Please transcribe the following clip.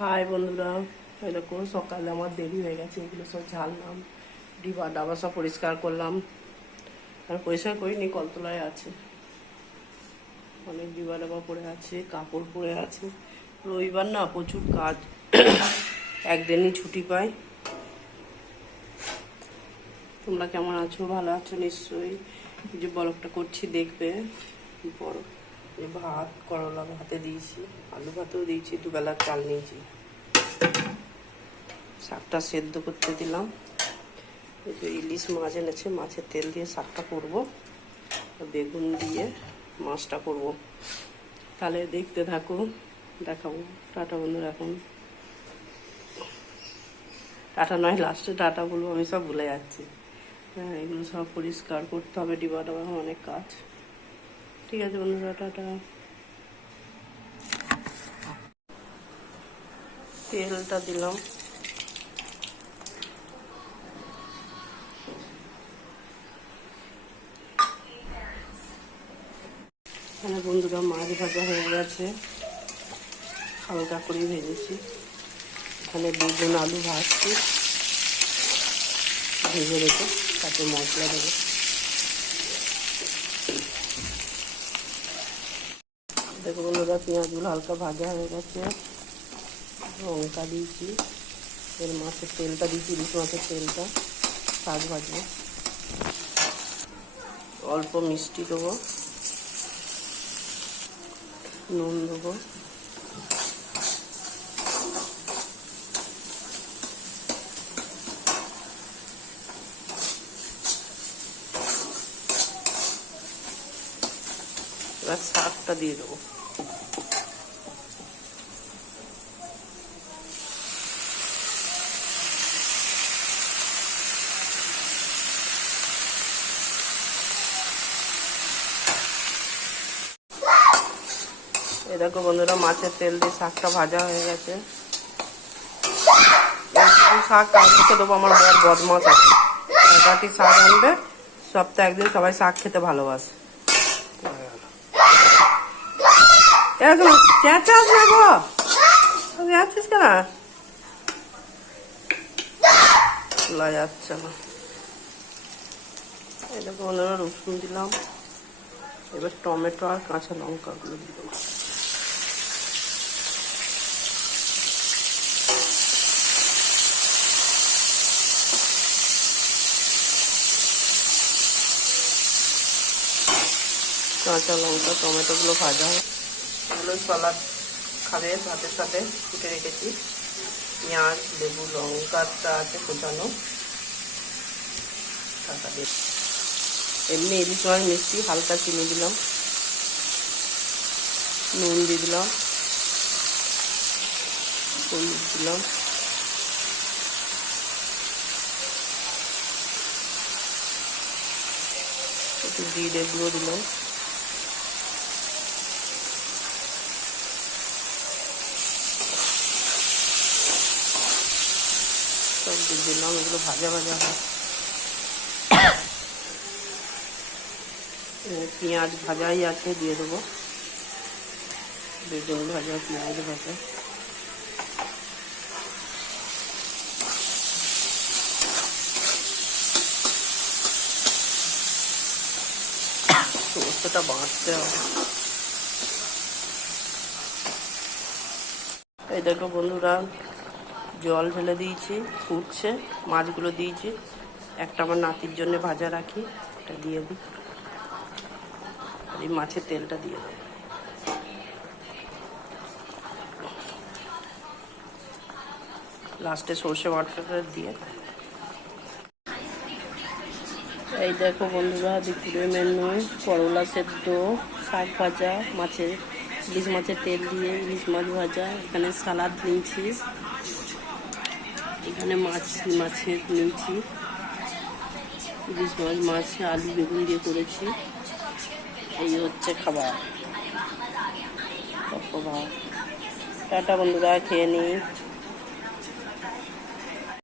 High বন্ধুরা, এরকম সকালে আমার দেরি হয়ে গেছে, এগুলো সব ঝাললাম ডিবা ডাবা সব পরিষ্কার করলাম, আর পরিষ্কার করিনি, কলতলায় আছে। অনেক ডিবা ডাবা পড়ে আছে, কাপড় পরে আছে। রবিবার না প্রচুর কাজ, একদিনই ছুটি পাই। তোমরা কেমন আছো? ভালো আছো নিশ্চয়ই। যে বরফটা করছি, দেখবে বরফ ভাত, করলা ভাতে দিয়েছি, আলু ভাতেও দিয়েছি দুবেলা চাল নিয়েছি। শাকটা সেদ্ধ করতে দিলাম। যে ইলিশ মাছ এনেছে, মাছের তেল দিয়ে শাকটা করব, বেগুন দিয়ে মাছটা করব। তাহলে দেখতে থাকো, দেখাবো। টাটা বন্ধুরা এখন। টাটা নয় লাস্টে টাটা বলব, আমি সব ভুলে যাচ্ছি। হ্যাঁ এগুলো সব পরিষ্কার করতে হবে ডিবা ডাবা অনেক কাজ। ঠিক আছে বন্ধুরা টাটা তেলটা দিলাম। এখানে বন্ধুরা মাছ ভাজা হয়ে গেছে। হালকা করে ভেজেছি। এখানে বেগুন আলু ভাজছি। ভেজে রেখে তারপর মশলা দেবো। দেখো বন্ধুরা, পেঁয়াজগুলো হালকা ভাজা হয়ে গেছে। লঙ্কা দিয়েছি এর মাছের তেলটা দিয়েছি, ইলিশ মাছের তেলটা, শাক ভাজবো। অল্প মিষ্টি দেবো, নুন দেবো। এবার শাকটা দিয়ে দেবো। দেখো বন্ধুরা, মাছের তেল দিয়ে শাকটা ভাজা হয়ে গেছে। শাক কালকে দেবো, আমার বর বদমাস আছে। এগারটি শাক আনবে, সপ্তাহে একদিন সবাই শাক খেতে ভালোবাসে। এরকম চেঁচাস না গো। যাচ্ছিস কেন? যাচ্ছে না। বন্ধুরা, রসুন দিলাম। এবার টমেটো আর কাঁচা লঙ্কাগুলো দিয়ে কাঁচা লঙ্কা, টমেটোগুলো ভাজা হয় এগুলো সালাদ খাবে, ভাতের সাথে ফুটে রেখেছি। পেঁয়াজ, লেবু লঙ্কাটা আছে দিয়ে। এমনি ইলিশ মাছ মিষ্টি, হালকা চিনি দিলাম। নুন দিয়ে দিলাম। হলুদ দিলাম। একটু জিরে গুঁড়ো দিলাম। দিয়ে দিলাম এগুলো ভাজা ভাজা হয়। পেঁয়াজ ভাজাই আছে, দিয়ে দেবো। বেগুন ভাজা, পেঁয়াজ ভাজা। সর্ষেটা বাঁচতে হবে। এই দেখো বন্ধুরা জল ঢেলে দিয়েছি, ফুটছে, মাছগুলো দিয়েছি। একটা আমার নাতির জন্য ভাজা রাখি এটা দিয়ে দিই। এই মাছের তেলটা দিয়ে দেবো। লাস্টে সর্ষে বাটাটা দিয়ে। এই দেখো বন্ধুরা দুপুরে মেনু করলা সেদ্ধ, শাক ভাজা, মাছের ইলিশ মাছের তেল দিয়ে ইলিশ মাছ ভাজা, এখানে সালাদ নিয়েছি। এখানে মাছ, মাছের নিয়েছি ইলিশ মাছ, মাছে, আলু, বেগুন দিয়ে করেছি। এই হচ্ছে খাবার। টাটা বন্ধুরা, খেয়ে নিই।